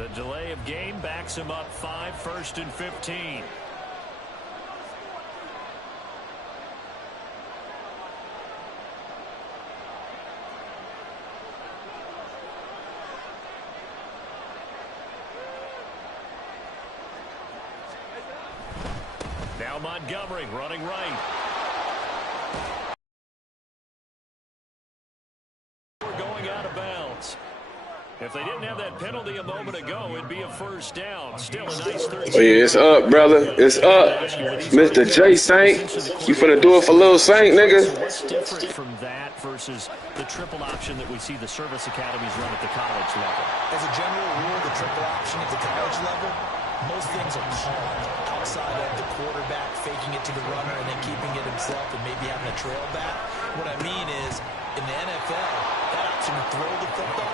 The delay of game backs him up 5, 1st and 15. Now Montgomery running right. We're going out of bounds. If they didn't have that penalty a moment ago, it'd be a first down. Still a nice 13. Oh, yeah, it's up, brother. It's up. Mr. J. Saint, you finna do it for Lil Saint, nigga. So what's different from that versus the triple option that we see the service academies run at the college level? As a general rule, the triple option at the college level, most things are called outside of the quarterback faking it to the runner and then keeping it himself and maybe having a trail back. What I mean is, in the NFL, that option to throw the football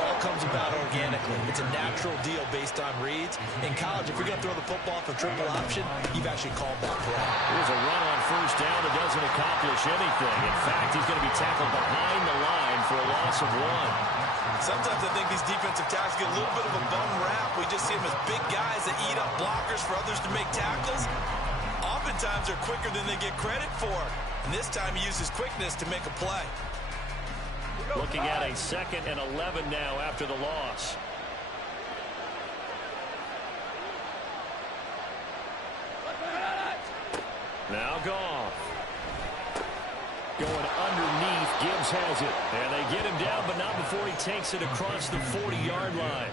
all comes about organically. It's a natural deal based on reads. In college, if you're going to throw the football for triple option, you've actually called that play. Here's a run on first down that doesn't accomplish anything. In fact, he's going to be tackled behind the line for a loss of 1. Sometimes I think these defensive tackles get a little bit of a bum rap. We just see them as big guys that eat up blockers for others to make tackles. Oftentimes they're quicker than they get credit for. And this time he uses quickness to make a play. Looking at a 2nd and 11 now after the loss. Now Goff. Going underneath. Gibbs has it. And they get him down, but not before he takes it across the 40-yard line.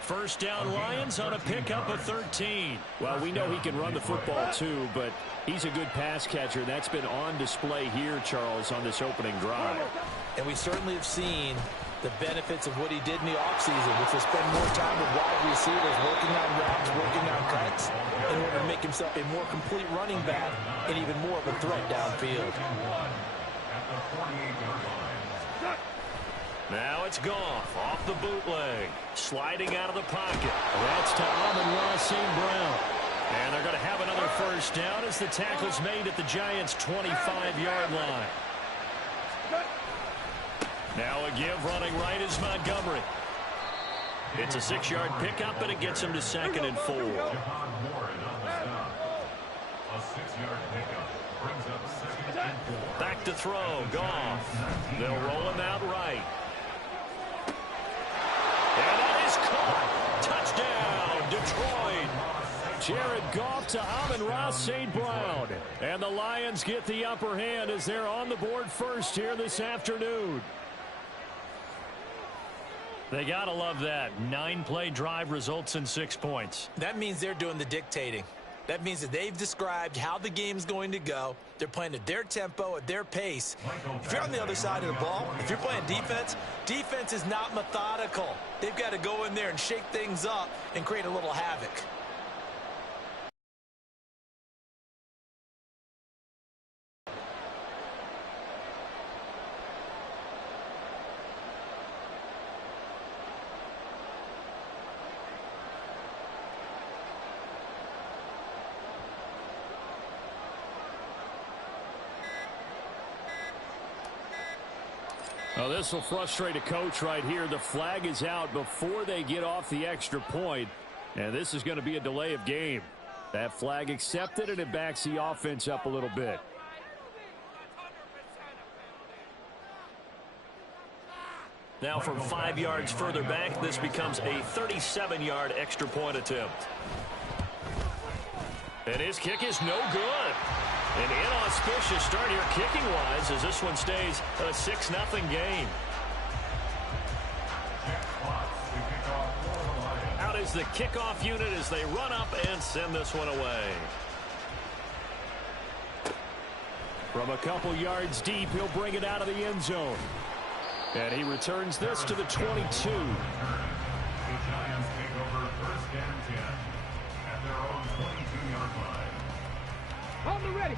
First down Lions on a pickup of 13. Well, we know he can run the football too, but he's a good pass catcher. That's been on display here, Charles, on this opening drive. And we certainly have seen the benefits of what he did in the offseason, which was spend more time with wide receivers, working on routes, working on cuts, in order to make himself a more complete running back and even more of a threat downfield. Now it's Goff off the bootleg, sliding out of the pocket. That's to Amon-Ra St. Brown. And they're going to have another first down as the tackle's made at the Giants' 25-yard line. Now a give running right is Montgomery. It's a 6-yard pickup, and it gets him to 2nd and 4. Back to throw, Goff. They'll roll him out right. And that is caught. Touchdown, Detroit. Jared Goff to Amon-Ra St. Brown. And the Lions get the upper hand as they're on the board first here this afternoon. They got to love that. 9-play drive results in 6 points. That means they're doing the dictating. That means that they've described how the game's going to go. They're playing at their tempo, at their pace. If you're on the other side of the ball, if you're playing defense, defense is not methodical. They've got to go in there and shake things up and create a little havoc. Well, this will frustrate a coach right here. The flag is out before they get off the extra point, and this is going to be a delay of game. That flag accepted, and it backs the offense up a little bit. Now from 5 yards further back, this becomes a 37-yard extra point attempt. And his kick is no good. An inauspicious start here kicking-wise as this one stays a 6-0 game. Out is the kickoff unit as they run up and send this one away. From a couple yards deep, he'll bring it out of the end zone. And he returns this to the 22. The Giants take over 1st and 10 at their own 22-yard line. Hold me ready.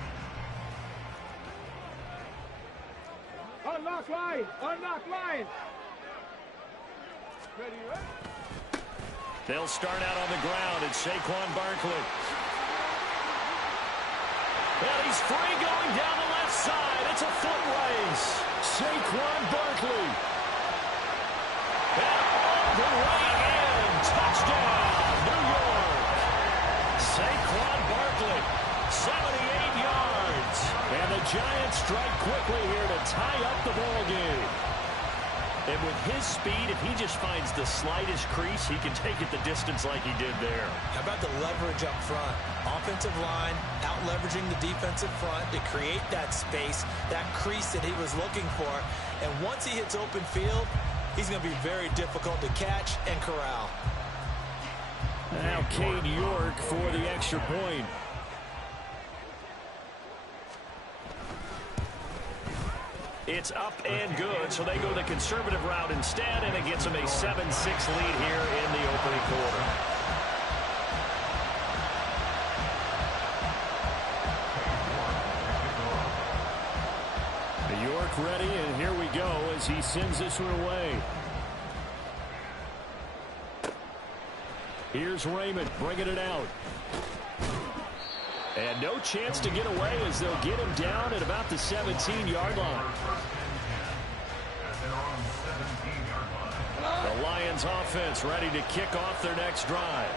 Unlock line. Unlock line. Ready, ready? They'll start out on the ground. It's Saquon Barkley. And he's free going down the left side. It's a foot race. Saquon Barkley. And all the way in. the Giants strike quickly here to tie up the ball game. And with his speed, if he just finds the slightest crease, he can take it the distance like he did there. How about the leverage up front? Offensive line out-leveraging the defensive front to create that space, that crease that he was looking for. And once he hits open field, he's going to be very difficult to catch and corral. Now Cade York for the extra point. It's up and good, so they go the conservative route instead, and it gets them a 7-6 lead here in the opening quarter. York ready, and here we go as he sends this one away. Here's Raymond bringing it out. And no chance to get away as they'll get him down at about the 17-yard line. The Lions offense ready to kick off their next drive.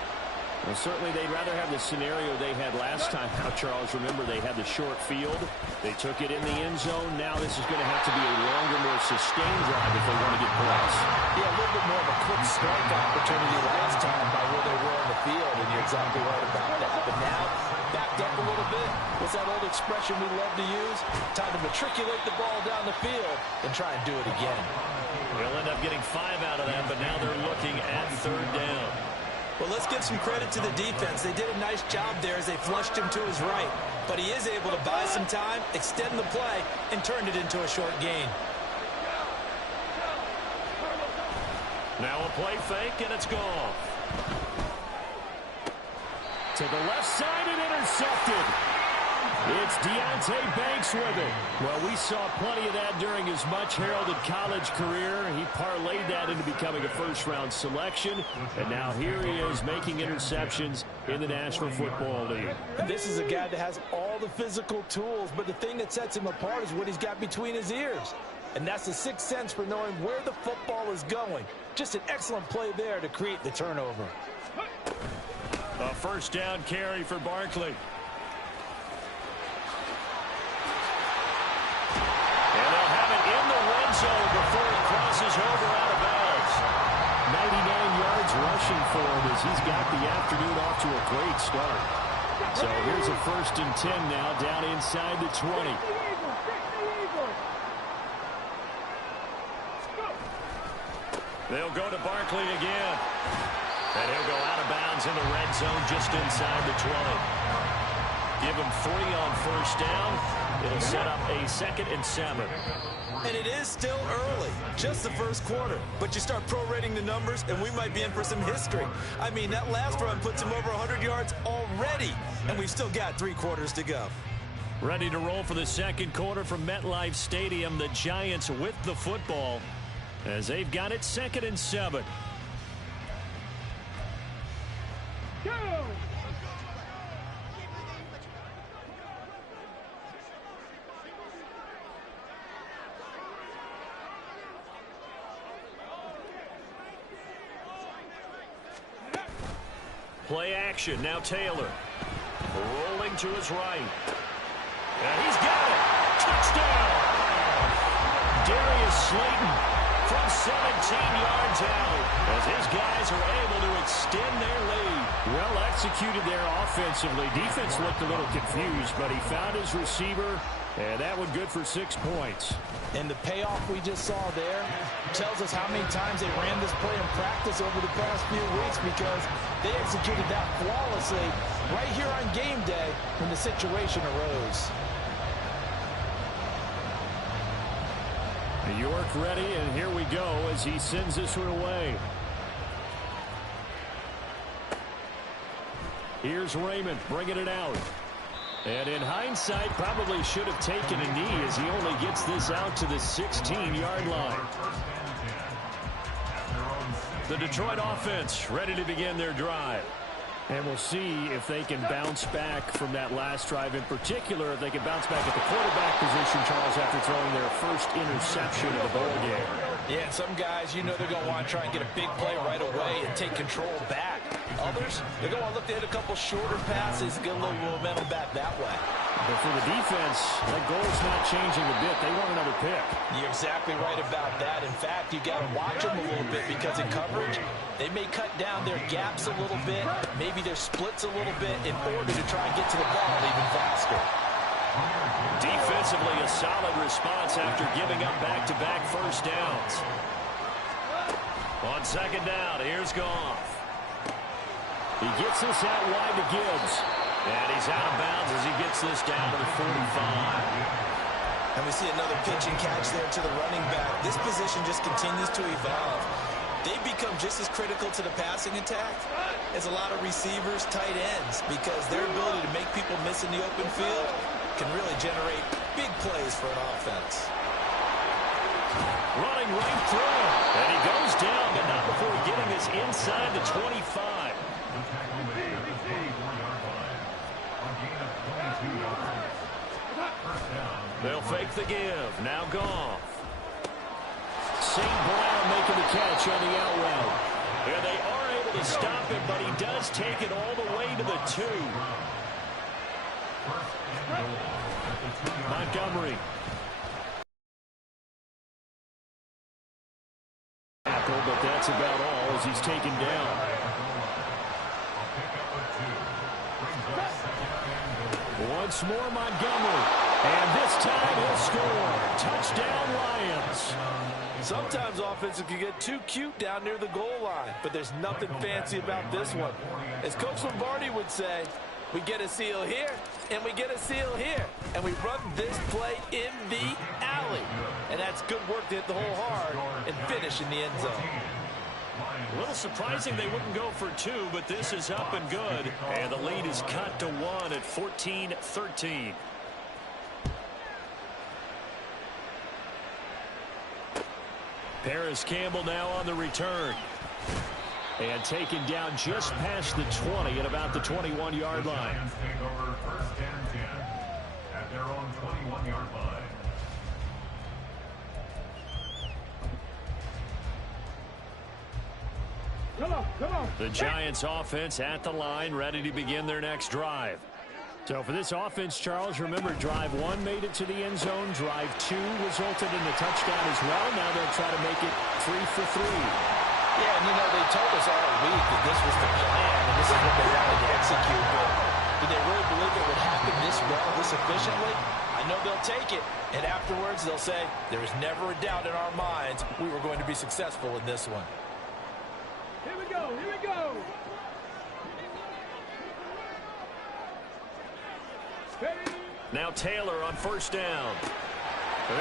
Well, certainly they'd rather have the scenario they had last time out, Charles. Remember, they had the short field. They took it in the end zone. Now this is going to have to be a longer, more sustained drive if they want to get points. Yeah, a little bit more of a quick strike opportunity last time by where they were on the field, and you're exactly right about that. But now, backed up a little bit. What's that old expression we love to use? Time to matriculate the ball down the field and try and do it again. They'll end up getting 5 out of that, but now they're looking at third down. Well, let's give some credit to the defense. They did a nice job there as they flushed him to his right. But he is able to buy some time, extend the play, and turn it into a short gain. Now a play fake, and it's gone. To the left side and intercepted. It's Deonte Banks with it. Well, we saw plenty of that during his much-heralded college career. He parlayed that into becoming a first-round selection. And now here he is making interceptions in the National Football League. This is a guy that has all the physical tools, but the thing that sets him apart is what he's got between his ears. And that's the sixth sense for knowing where the football is going. Just an excellent play there to create the turnover. A first down carry for Barkley. Zone before he crosses over out of bounds. 99 yards rushing for him as he's got the afternoon off to a great start. So here's a 1st and 10 now down inside the 20. They'll go to Barkley again. And he'll go out of bounds in the red zone just inside the 20. Give him 3 on first down. It'll set up a 2nd and 7. And it is still early, just the first quarter. But you start prorating the numbers, and we might be in for some history. I mean, that last run puts him over 100 yards already, and we've still got 3 quarters to go. Ready to roll for the second quarter from MetLife Stadium. The Giants with the football as they've got it 2nd and 7. Go! Play action. Now Taylor. Rolling to his right. And he's got it. Touchdown. Darius Slayton from 17 yards out as his guys are able to extend their lead. Well executed there offensively. Defense looked a little confused, but he found his receiver, and that one good for 6 points. And the payoff we just saw there tells us how many times they ran this play in practice over the past few weeks, because they executed that flawlessly right here on game day when the situation arose. York ready, and here we go as he sends this one away. Here's Raymond bringing it out. And in hindsight, probably should have taken a knee as he only gets this out to the 16-yard line. The Detroit offense ready to begin their drive. And we'll see if they can bounce back from that last drive. In particular, if they can bounce back at the quarterback position, Charles, after throwing their first interception of the ball game. Yeah, some guys, you know they're going to want to try and get a big play right away and take control back. Others, they're going to look to hit a couple shorter passes, get a little momentum back that way. But for the defense, that goal's not changing a bit. They want another pick. You're exactly right about that. In fact, you got to watch them a little bit because in coverage, they may cut down their gaps a little bit, maybe their splits a little bit in order to try and get to the ball even faster. Defensively, a solid response after giving up back-to-back first downs. On second down, here's Goff. He gets this out wide to Gibbs. And he's out of bounds as he gets this down to the 45. And we see another pitch and catch there to the running back. This position just continues to evolve. They become just as critical to the passing attack as a lot of receivers, tight ends, because their ability to make people miss in the open field can really generate big plays for an offense. Running right through him. And he goes down, but not before getting this inside the 25. They'll fake the give. Now Goff. St. Brown making the catch on the out route. And they are able to stop it, but he does take it all the way to the 2. Montgomery. But that's about all as he's taken down. Once more Montgomery. And this time he'll score. Touchdown Lions. Sometimes offenses can get too cute down near the goal line, but there's nothing fancy about this one. As Coach Lombardi would say, we get a seal here, and we get a seal here. And we run this play in the alley. And that's good work to hit the hole hard and finish in the end zone. A little surprising they wouldn't go for 2, but this is up and good. And the lead is cut to 1 at 14-13. Paris Campbell now on the return. And taken down just past the 20 at about the 21-yard line. Take over first and 10 at their own 21-yard line. Come on. The Giants offense at the line, ready to begin their next drive. So for this offense, Charles, remember drive 1 made it to the end zone. Drive 2 resulted in a touchdown as well. Now they'll try to make it 3 for 3. Yeah, and you know, they told us all week that this was the plan and this is what they wanted to execute. But did they really believe it would happen this well, this efficiently? I know they'll take it, and afterwards they'll say, there was never a doubt in our minds we were going to be successful in this one. Here we go. Now Taylor on first down.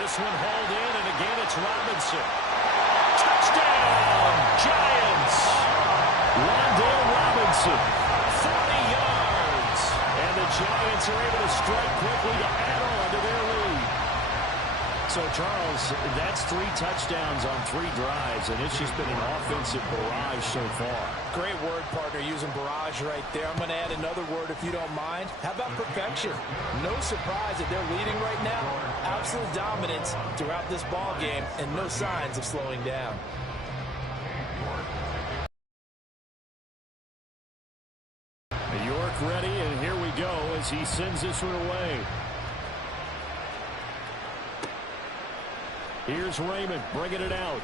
This one hauled in, and again it's Robinson. Touchdown, Giants! Rondale Robinson, 40 yards. And the Giants are able to strike quickly to add on to their lead. So, Charles, that's 3 touchdowns on 3 drives, and it's just been an offensive barrage so far. Great word, partner, using barrage right there. I'm going to add another word if you don't mind. How about perfection? No surprise that they're leading right now. Absolute dominance throughout this ball game and no signs of slowing down. York ready, and here we go as he sends this one away. Here's Raymond bringing it out.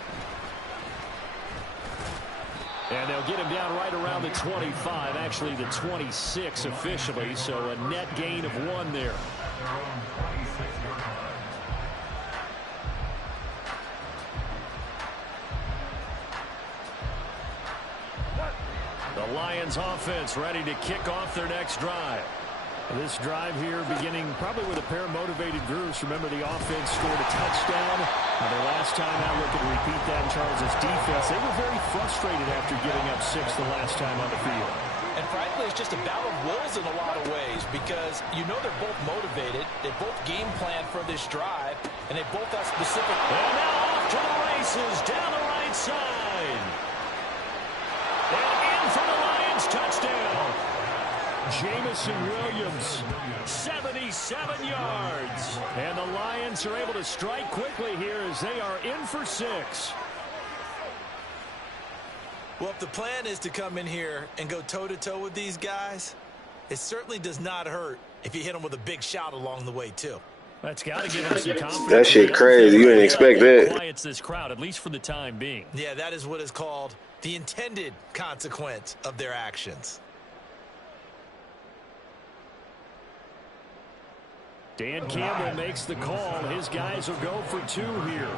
And they'll get him down right around the 25, actually the 26 officially, so a net gain of 1 there. The Lions offense ready to kick off their next drive. This drive here beginning probably with a pair of motivated groups. Remember, the offense scored a touchdown. Their last time out, looking to repeat that in Charles' defense. They were very frustrated after giving up 6 the last time on the field. And frankly, it's just a battle of wills in a lot of ways because you know they're both motivated. They both game plan for this drive, and they both have specific... And now off to the races down the right side. And in for the Lions touchdown. Jamison Williams, 77 yards. And the Lions are able to strike quickly here as they are in for 6. Well, if the plan is to come in here and go toe-to-toe with these guys, it certainly does not hurt if you hit them with a big shot along the way, too. That's got to give him some confidence. That shit crazy. You didn't expect that. Quiets this crowd, at least for the time being. Yeah, that is what is called the intended consequence of their actions. Dan Campbell makes the call. His guys will go for 2 here.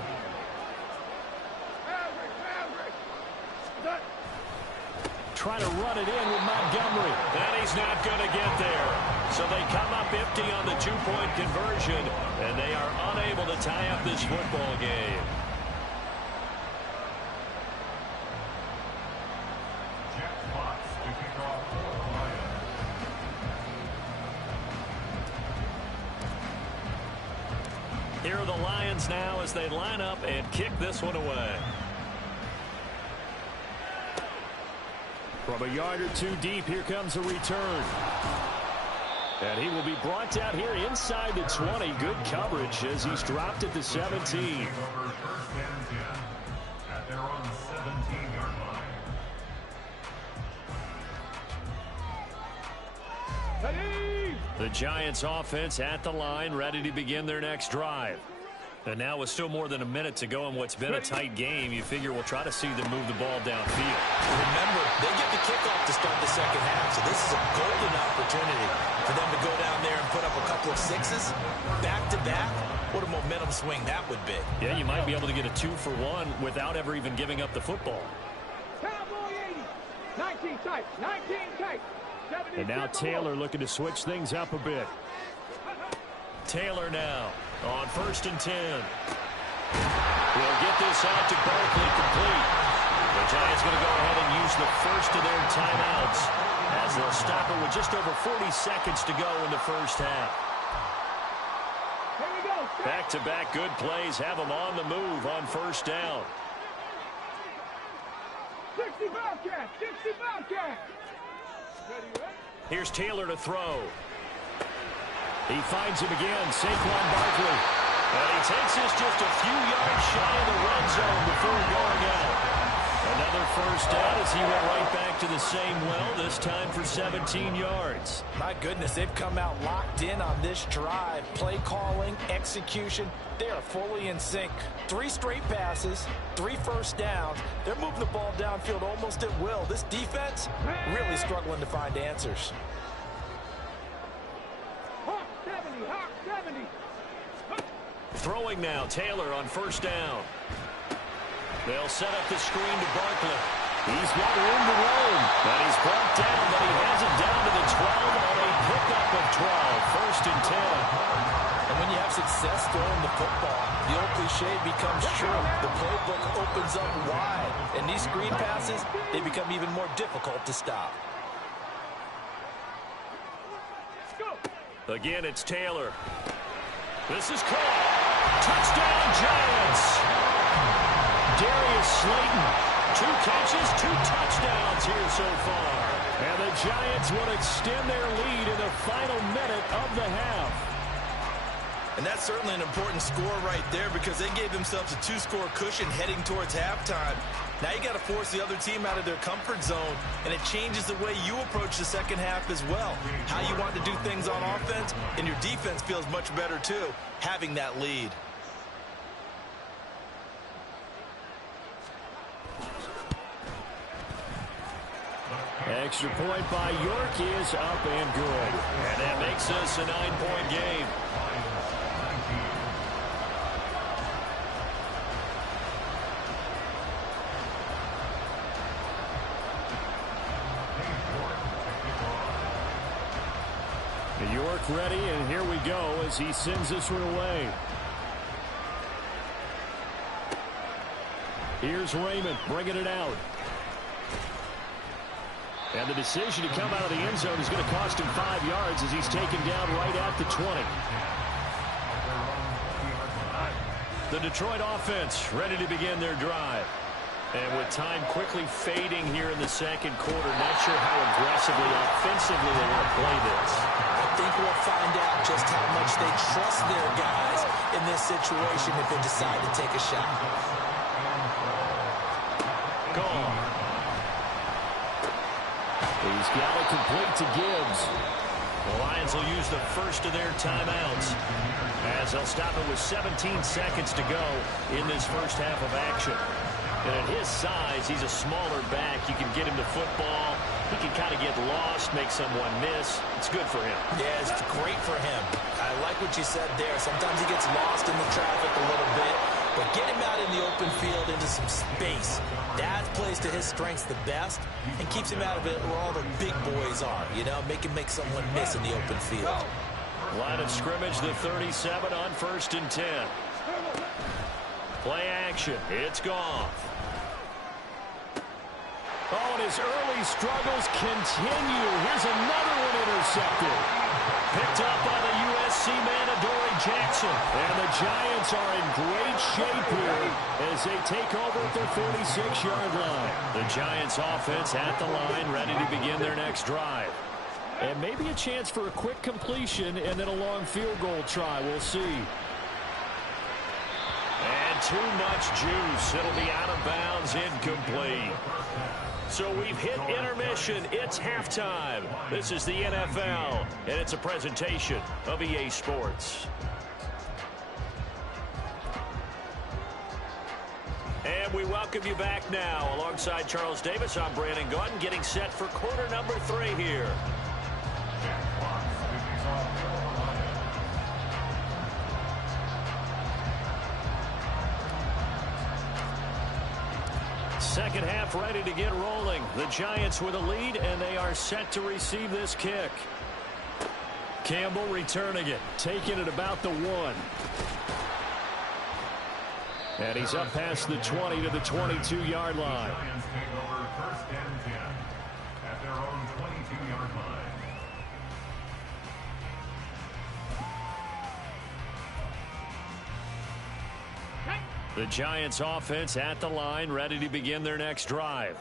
Trying to run it in with Montgomery. And he's not going to get there. So they come up empty on the 2-point conversion, and they are unable to tie up this football game. Jack Fox to kick off for the Lions. Here are the Lions now as they line up and kick this one away. From a yard or 2 deep, here comes a return. And he will be brought down here inside the 20. Good coverage as he's dropped at the 17. First and 10 at their own 17-yard line. Ready? The Giants offense at the line, ready to begin their next drive. And now with still more than a minute to go in what's been a tight game, you figure we'll try to see them move the ball downfield. Remember, they get the kickoff to start the second half, so this is a golden opportunity for them to go down there and put up a couple of 6s back-to-back. What a momentum swing that would be. Yeah, you might be able to get a 2-for-1 without ever even giving up the football. Cowboy 80. 19 tight. 19 tight. 70. And now Taylor looking to switch things up a bit. Taylor now on 1st and 10. We'll get this out to Barkley complete. The Giants going to go ahead and use the first of their timeouts as they'll stop it with just over 40 seconds to go in the first half. Here we go. Back-to-back good plays have them on the move on 1st down. 60 Bobcat. 60 Bobcat. Ready? Here's Taylor to throw. He finds him again, Saquon Barkley. And he takes this just a few yards shy of the red zone before going out. Another first down as he went right back to the same well, this time for 17 yards. My goodness, they've come out locked in on this drive. Play calling, execution, they are fully in sync. 3 straight passes, 3 first downs. They're moving the ball downfield almost at will. This defense really struggling to find answers. Hawk 70. Hawk 70. Throwing now, Taylor on 1st down. They'll set up the screen to Barkley. He's got room to roam, but he's brought down, but he has it down to the 12 on a pickup of 12. 1st and 10. And when you have success throwing the football, the old cliche becomes true. The playbook opens up wide, and these screen passes, they become even more difficult to stop. Again, it's Taylor. This is caught. Touchdown, Giants. Darius Slayton, 2 catches, 2 touchdowns here so far. And the Giants will extend their lead in the final minute of the half. And that's certainly an important score right there because they gave themselves a 2-score cushion heading towards halftime. Now you got to force the other team out of their comfort zone, and it changes the way you approach the second half as well. How you want to do things on offense, and your defense feels much better too, having that lead. Extra point by York is up and good. And that makes this a 9-point game. York ready, and here we go as he sends this one away. Here's Raymond bringing it out. And the decision to come out of the end zone is going to cost him 5 yards as he's taken down right at the 20. The Detroit offense ready to begin their drive. And with time quickly fading here in the second quarter, not sure how aggressively, offensively they want to play this. I think we'll find out just how much they trust their guys in this situation if they decide to take a shot. Gone. He's got it complete to Gibbs. The Lions will use the first of their timeouts as they'll stop it with 17 seconds to go in this first half of action. And at his size, he's a smaller back. You can get him to football. He can kind of get lost, make someone miss. It's good for him. Yeah, it's great for him. I like what you said there. Sometimes he gets lost in the traffic a little bit, but get him out in the open field into some space. That plays to his strengths the best and keeps him out of it where all the big boys are. You know, make someone miss in the open field. Line of scrimmage, the 37 on 1st and 10. Play action. It's Goff. Oh, and his early struggles continue. Here's another one intercepted. Picked up by the USC man, Adoree Jackson. And the Giants are in great shape here as they take over at their 46-yard line. The Giants offense at the line, ready to begin their next drive. And maybe a chance for a quick completion and then a long field goal try. We'll see. And too much juice. It'll be out of bounds, incomplete. So we've hit intermission. It's halftime. This is the NFL, and it's a presentation of EA Sports. And we welcome you back now. Alongside Charles Davis, I'm Brandon Gaudin, getting set for quarter number 3 here. Second half ready to get rolling. The Giants with a lead, and they are set to receive this kick. Campbell returning it, taking it about the 1. And he's up past the 20 to the 22-yard line. Giants take over 1st and 10 at their own 22-yard line. The Giants offense at the line, ready to begin their next drive.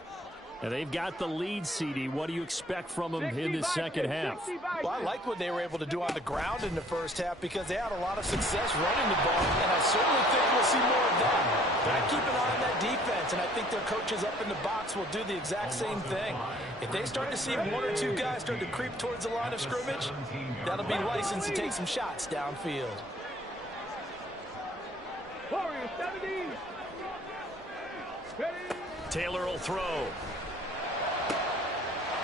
And they've got the lead, CD. What do you expect from them in this second half? Well, I like what they were able to do on the ground in the first half because they had a lot of success running the ball, and I certainly think we'll see more of that. But I keep an eye on that defense, and I think their coaches up in the box will do the exact same thing. If they start to see 1 or 2 guys start to creep towards the line of scrimmage, that'll be licensed to take some shots downfield. Taylor will throw.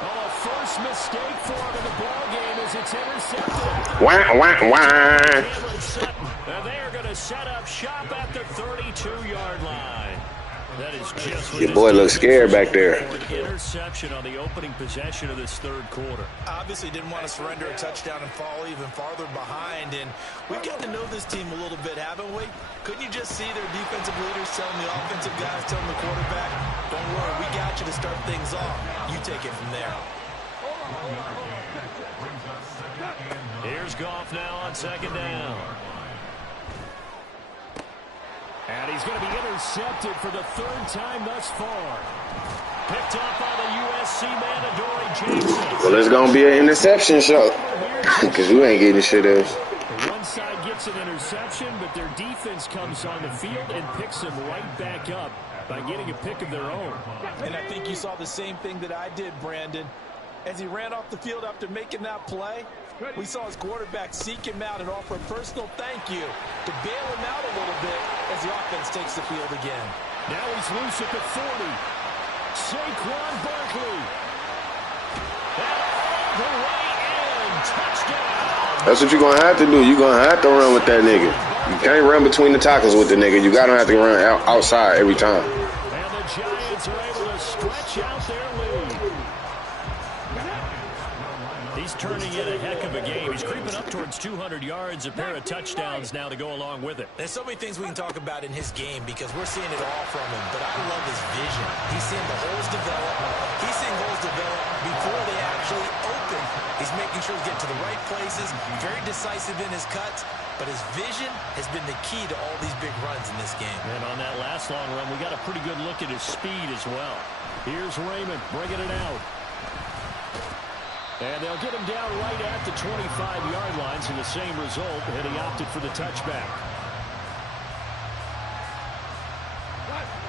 Oh, first mistake for him in the ball game as it's intercepted. Wah, wah, wah. And they are going to set up shop at the 32-yard line. That is just Your boy looks scared back there. Interception on the opening possession of this third quarter. Obviously didn't want to surrender a touchdown and fall even farther behind. And we've got to know this team a little bit, haven't we? Couldn't you just see their defensive leaders telling the offensive guys, telling the quarterback, don't worry, we got you to start things off. You take it from there. Here's Goff now on second down. And he's going to be intercepted for the 3rd time thus far. Picked up by the USC man, Adoree Jackson. Well, it's going to be an interception show because you ain't getting shit else. One side gets an interception, but their defense comes on the field and picks them right back up by getting a pick of their own. And I think you saw the same thing that I did, Brandon. As he ran off the field after making that play, we saw his quarterback seek him out and offer a personal thank you to bail him out a little bit as the offense takes the field again. Now he's loose at the 40. Saquon Barkley. And all the way in. Touchdown. That's what you're going to have to do. You're going to have to run with that nigga. You can't run between the tackles with the nigga. You got to have to run outside every time. And the Giants are able to stretch out their lead. He's turning in a heck of a game. He's creeping up towards 200 yards, a pair of touchdowns now to go along with it. There's so many things we can talk about in his game because we're seeing it all from him, but I love his vision. He's seeing the holes develop. He's seeing holes develop before they actually open. He's making sure he's getting to the right places, very decisive in his cuts, but his vision has been the key to all these big runs in this game. And on that last long run, we got a pretty good look at his speed as well. Here's Raymond bringing it out. And they'll get him down right at the 25-yard line, so the same result, and he opted for the touchback.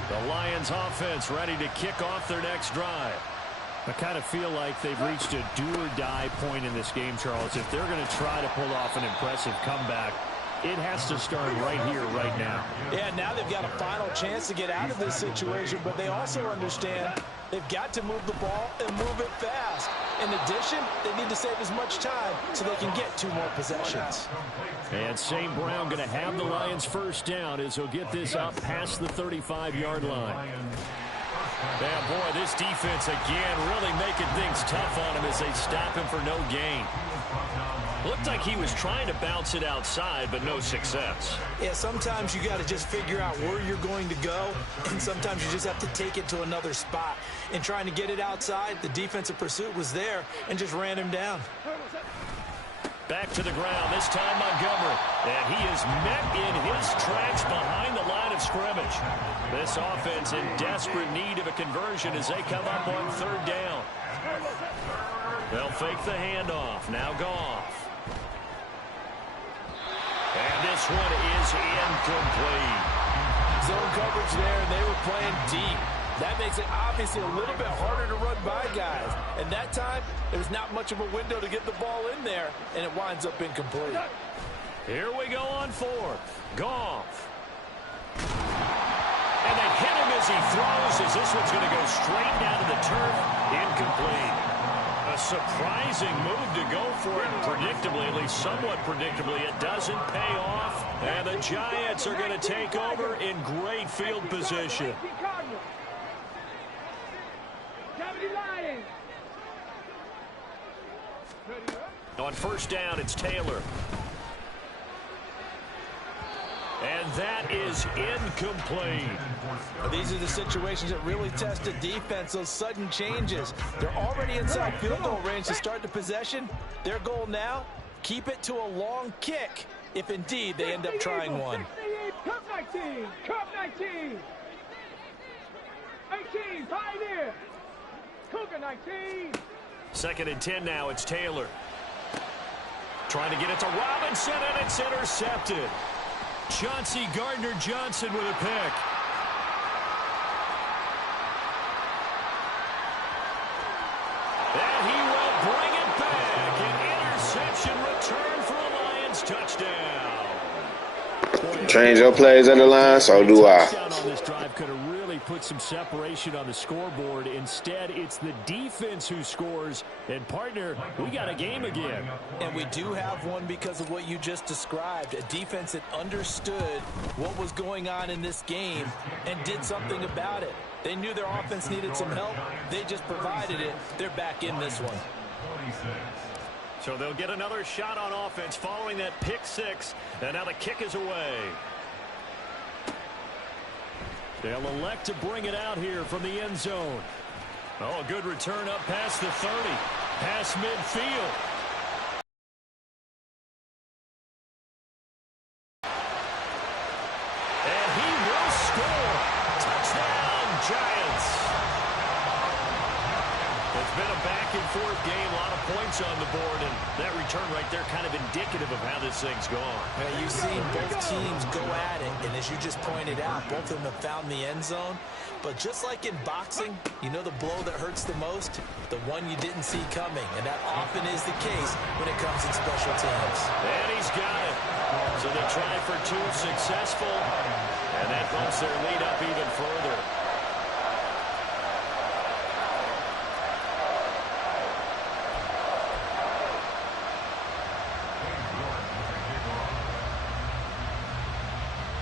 The Lions offense ready to kick off their next drive. I kind of feel like they've reached a do-or-die point in this game, Charles. If they're going to try to pull off an impressive comeback, it has to start right here, right now. Yeah, now they've got a final chance to get out of this situation, but they also understand they've got to move the ball and move it fast. In addition, they need to save as much time so they can get 2 more possessions. And St. Brown going to have the Lions first down as he'll get this up past the 35-yard line. Man, boy, this defense again really making things tough on him as they stop him for no gain. Looked like he was trying to bounce it outside, but no success. Yeah, sometimes you got to just figure out where you're going to go, and sometimes you just have to take it to another spot. And trying to get it outside, the defensive pursuit was there and just ran him down. Back to the ground, this time Montgomery. And he is met in his tracks behind the line of scrimmage. This offense in desperate need of a conversion as they come up on 3rd down. They'll fake the handoff. Now Goff. And this one is incomplete. Zone coverage there, and they were playing deep. That makes it obviously a little bit harder to run by guys. And that time, there was not much of a window to get the ball in there, and it winds up incomplete. Here we go on 4th. Goff. And they hit him as he throws, as this one's going to go straight down to the turf. Incomplete. A surprising move to go for it. Predictably, at least somewhat predictably, it doesn't pay off. And the Giants are going to take over in great field position. On 1st down, it's Taylor. And that is incomplete. These are the situations that really test a defense, those sudden changes. They're already inside field goal range to start the possession. Their goal now, keep it to a long kick, if indeed they end up trying one. Cup 19, Cup 19. 18, Pioneer. Cougar 19. 2nd and 10 now, it's Taylor. Trying to get it to Robinson, and it's intercepted. Chauncey Gardner-Johnson with a pick. And he will bring it back. An interception return for a Lions touchdown. Change your plays at the line, so do I. Touchdown on this drive could have really put some separation on the scoreboard. Instead, it's the defense who scores. And, partner, we got a game again. And we do have one because of what you just described. A defense that understood what was going on in this game and did something about it. They knew their offense needed some help. They just provided it. They're back in this one. So they'll get another shot on offense following that pick 6. And now the kick is away. They'll elect to bring it out here from the end zone. Oh, a good return up past the 30. Past midfield. And he will score. Touchdown, Giants. It's been a back-and-forth game, a lot of points on the board, and that return right there kind of indicative of how this thing's gone. You've seen both teams go at it, and as you just pointed out, both of them have found the end zone. But just like in boxing, you know the blow that hurts the most? The one you didn't see coming, and that often is the case when it comes in special teams. And he's got it. So they try for 2 successful, and that bumps their lead up even further.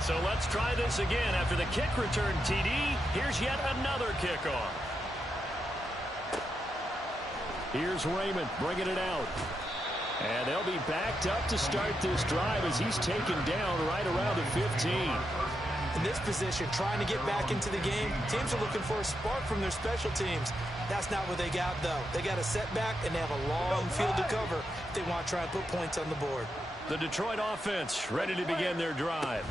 So let's try this again. After the kick return, TD, here's yet another kickoff. Here's Raymond bringing it out. And they'll be backed up to start this drive as he's taken down right around the 15. In this position, trying to get back into the game, teams are looking for a spark from their special teams. That's not what they got, though. They got a setback, and they have a long field to cover if they want to try and put points on the board. The Detroit offense ready to begin their drive.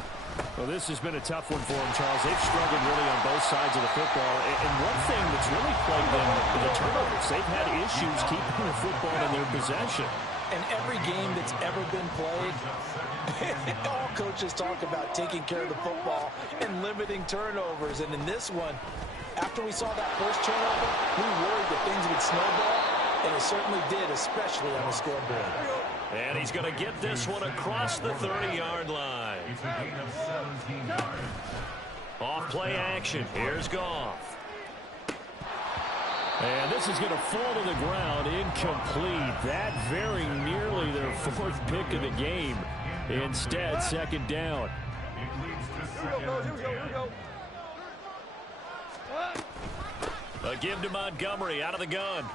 Well, this has been a tough one for them, Charles. They've struggled really on both sides of the football. And one thing that's really plagued them is the turnovers. They've had issues keeping the football in their possession. And every game that's ever been played, all coaches talk about taking care of the football and limiting turnovers. And in this one, After we saw that first turnover, we worried that things would snowball, and it certainly did, especially on the scoreboard. And he's going to get this one across the 30-yard line. It's a gain of 17 yards. Off play action. Here's Goff. And this is going to fall to the ground, incomplete. That very nearly their fourth pick of the game. Instead, second down. It leads to second and 10. A give to Montgomery out of the gun.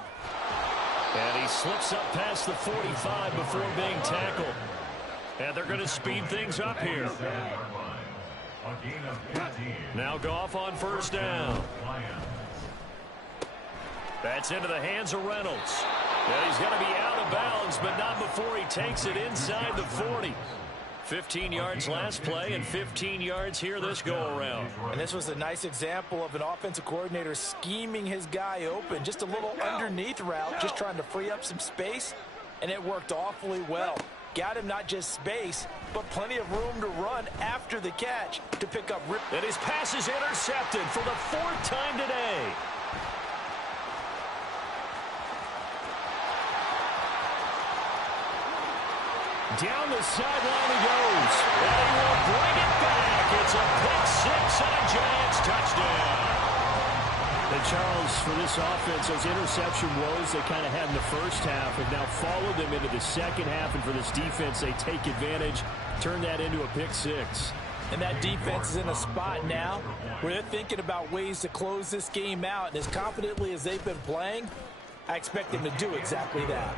And he slips up past the 45 before being tackled. And they're going to speed things up here. A gain of 15. Now Goff on first down. That's into the hands of Reynolds. And he's going to be out of bounds, but not before he takes it inside the 40. 15 yards last play and 15 yards here this go-around. And this was a nice example of an offensive coordinator scheming his guy open. Just a little underneath route, just trying to free up some space, and it worked awfully well. Got him not just space, but plenty of room to run after the catch to pick up rip. And his pass is intercepted for the fourth time today. Down the sideline he goes. And he will bring it back. It's a pick six and a Giants touchdown. And Charles, for this offense, those interception woes they kind of had in the first half have now followed them into the second half. And for this defense, they take advantage, turn that into a pick six. And that defense is in a spot now where they're thinking about ways to close this game out. And as confidently as they've been playing, I expect them to do exactly that.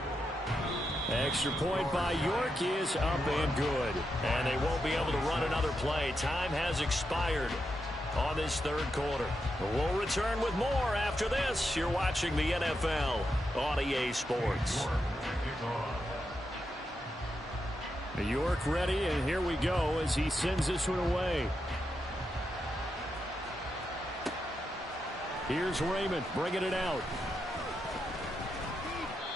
Extra point by York is up and good. And they won't be able to run another play. Time has expired on this third quarter. We'll return with more after this. You're watching the NFL on EA Sports. York ready, and here we go as he sends this one away. Here's Raymond bringing it out.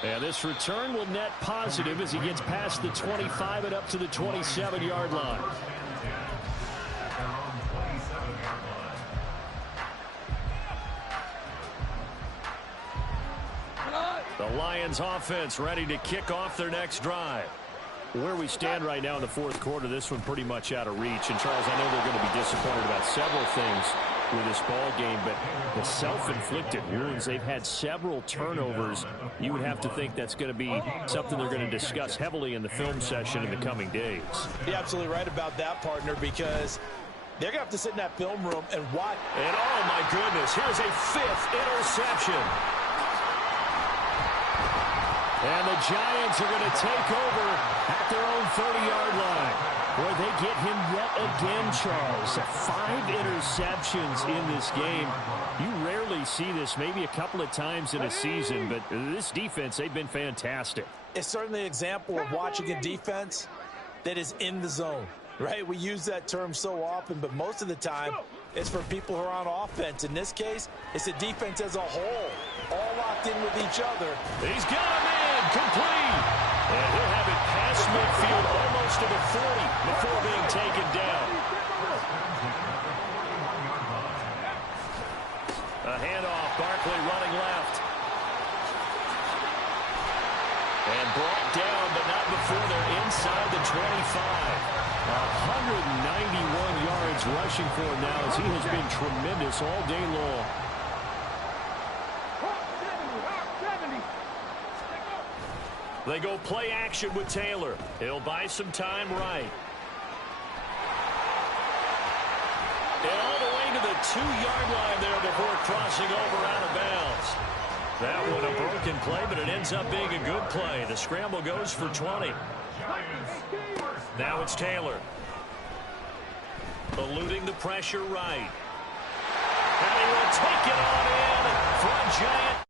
And this return will net positive as he gets past the 25 and up to the 27-yard line. The Lions offense ready to kick off their next drive. Where we stand right now in the fourth quarter, this one pretty much out of reach. And, Charles, I know they're going to be disappointed about several things with this ball game, but the self-inflicted wounds, they've had several turnovers. You would have to think that's going to be something they're going to discuss heavily in the film session in the coming days. You're absolutely right about that, partner, because they're going to have to sit in that film room and watch. And, oh, my goodness, here's a fifth interception. And the Giants are going to take over at their own 30-yard line. Boy, they get him yet again, Charles. 5 interceptions in this game. You rarely see this, maybe a couple of times in a season, but this defense, they've been fantastic. It's certainly an example of watching a defense that is in the zone, right? We use that term so often, but most of the time, it's for people who are on offense. In this case, it's the defense as a whole, all locked in with each other. He's got a man, complete. And he'll have it past midfield almost to the 40 before being taken down. A handoff, Barkley running left. And brought down, but not before they're inside the 25. 191 yards rushing for him now as he has been tremendous all day long. They go play action with Taylor. He'll buy some time right. And all the way to the 2-yard line there before crossing over out of bounds. That one a broken play, but it ends up being a good play. The scramble goes for 20. Now it's Taylor. Eluding the pressure right. And he will take it on in for a Giant